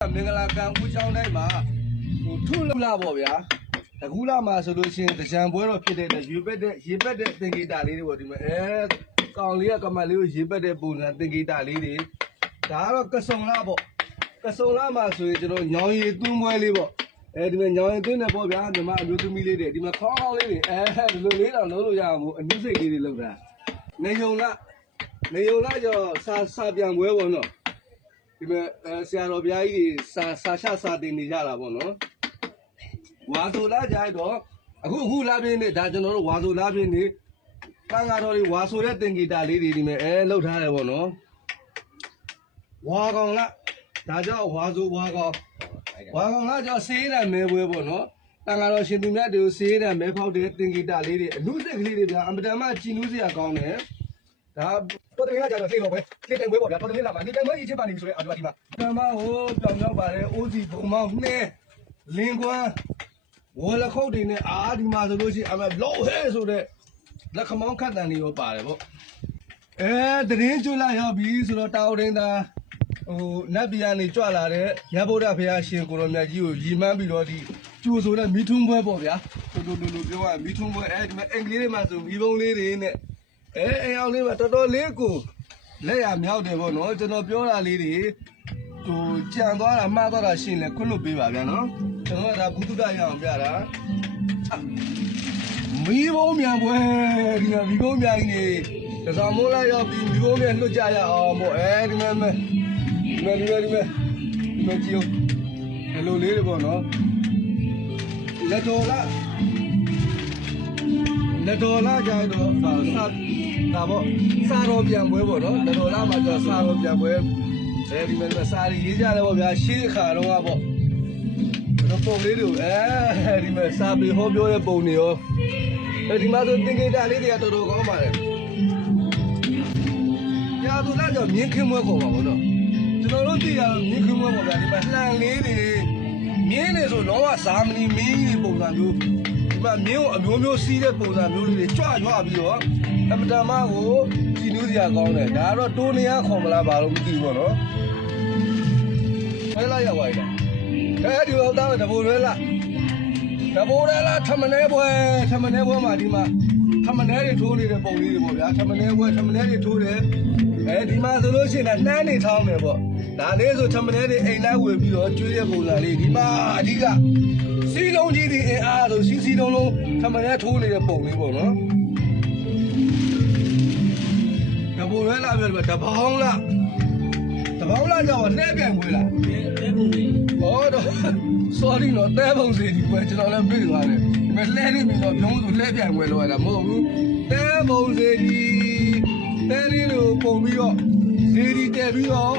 မင်္ဂလာကံဦးချောင်းတိုင်းမှာထုလာပေါ့ဗျာတကူလာမှာဆိုလို့ရှိရင်တကြံပွဲတော့ဖြစ်တဲ့ရေပက်တဲ့သင်္ကေတလေးတွေပေါ့ဒီမှာကောင်လေးကကမလေးကိုရေပက်တဲ့ပုံစံသင်္ကေတလေးတွေဒါကတော့ကစုံလာပေါ့ကစုံလာမှာဆိုရင်ကျွန်တော်ညောင်ရည်သွင်းပွဲလေးပေါ့ဒီမှာညောင်ရည်သွင်းနေပေါ့ဗျာညီမအမျိုးသမီးလေးတွေဒီမှာခေါင်းလေးတွေဒီလိုလေးတော့လုံးလို့ရအောင်အနုစိတ်လေးတွေလောက်တာနေုံလာကျော်စာပြန်ပွဲပေါ့နော်ဒီမဲ့ဆရာတော်ဘုရားကြီးစာရှာတင်နေကြတာပေါ့နော်ဝါဆိုလာကြတော့အခုလာပြင်းနေဒါကျွန်တော်တို့ဝါဆိုလာပြင်းနေတန်ဃာတော်တွေဝါဆိုတဲ့သင်္ကေတလေးတွေဒီမဲ့လှုပ်ထားတယ်ပေါ့နော်ဝါကောင်လားဒါကြောင့်ဝါဆိုဝါကောင်လားကြောင့်စေးရမဲပွဲပေါ့နော်တန်ဃာတော်ရှင်သူမြတ်တွေကိုစေးရမဲဖောက်တဲ့သင်္ကေတလေးတွေအနုစိတ်ကလေးတွေဗျာအမတန်မှကြည်နူးစရာကောင်းတယ်ဒါတော်တယ်ကကြတော့သိတော့ပဲသိတယ်ပွဲပေါ့ဗျာတော်တယ်လာမှာဒီတိုင်ပွဲကြီးချင်းပါနေပြီဆိုတော့ဒီမှာတမဟိုပြောင်ပြောက်ပါတယ်အိုးစီဘုံမောင်းနဲ့လင်းကွမ်းဝလခုတ်တွေနဲ့ဒီမှာဆိုလို့ရှိရင်အမလောဟဲဆိုတဲ့လက်ခမောင်းခတ်တန်တွေရောပါတယ်ပေါ့တရင်ကျွလာရောက်ပြီဆိုတော့တာအိုဒင်းသားနတ်ပြည်ကနေကြွလာတဲ့ရဗုဒ္ဓဘုရားရှင်ကိုရောမြတ်ကြီးကိုရည်မှန်းပြီးတော့ဒီကျိုးဆိုတဲ့မိထုံးပွဲပေါ့ဗျာလိုပြောရမိထုံးပွဲဒီမှာအင်္ဂလိပ်တွေမှာဆိုမိဘုံလေးတွေနဲ့အိမ်အောင်လေးမှာတော်တော်လေးကိုလက်ရမြောက်တယ်ပေါ့နော်ကျွန်တော်ပြောတာလေးတွေကြံသွားတာမှားသွားတာရှင်းလဲခွင့်လွတ်ပေးပါဗျာနော်ကျွန်တော်ကဒါဘုဒ္ဓရအောင်ပြတာမိဘုံမြန်ပွဲဒီမှာမိဘုံမြန်ကြီးနေတစားမိုးလိုက်ရောက်ပြီးမိဘုံမြန်လွတ်ကြရအောင်ပေါ့ဒီမှာကြည့်ဒီလိုလေးတွေပေါ့နော်လက်တော်လာကြတော့ဒါပေါ့စာတော်ပြန်ပွဲပေါ့နော်လက်တော်လာမှာကျစာတော်ပြန်ပွဲဒီမှာစာရေးကြတယ်ပေါ့ဗျာရှေးခါတော့ကပေါ့တော့ပုံလေးတွေဒီမှာစာပေဟောပြောတဲ့ပုံတွေရောဒီမှာဆိုသင်္ကေတလေးတွေကတော်တော်ကောင်းပါတယ်ညာသူလာကြောင့်မြင်းခင်းပွဲခေါ်ပါဘောနော်ကျွန်တော်တို့သိရတော့မြင်းခင်းပွဲပေါ့ဗျာဒီမှာလှန်လေးတွေမြင်းနေဆိုတော့ဇာမနီမင်းကြီးပုံစံမျိုးဒီမှာမြင်းကိုအမျိုးစီးတဲ့ပုံစံမျိုးလေးတွေကြွပြီးတော့အမတမကိုကြည်နူးစရာကောင်းတယ်ဒါကတော့တိုးနေရခေါ်မလားဘာလို့မသိဘူးပေါ့နော်ခဲလိုက်ရပါလားဒီတော့သားတဘိုးရဲလားထမနေပွဲမှာဒီမှာထမနေတွေထိုးနေတဲ့ပုံလေးတွေပေါ့ဗျာထမနေတွေထိုးတယ်ဒီမှာဆိုလို့ရှိရင်နှမ်းနေထောင်းတယ်ပေါ့ဒါလေးဆိုထမနေတွေအိမ်လိုက်ဝယ်ပြီးတော့ကျွေးတဲ့ပုံစံလေးဒီမှာအဓိကစီးလုံးကြီးတွေအင်အားဆိုစီးလုံးထမနေထိုးနေတဲ့ပုံလေးပေါ့နော်တဘိုးရဲလားပြောတယ်တပေါင်းလားကြောင့်နှဲပြန်ခွေးလားတော့ sorry နော်တဲပုံစီဒီကွယ်ကျွန်တော်လည်းပြေးသွားတယ်ဒီမဲ့လှဲနေပြီတော့ပြုံးဆိုလှဲပြန်ခွေးလို့ရတာမဟုတ်ဘူးတဲပုံစီဒီတဲလေးတို့ပုံပြီးတော့ဇေဒီတက်ပြီးတော့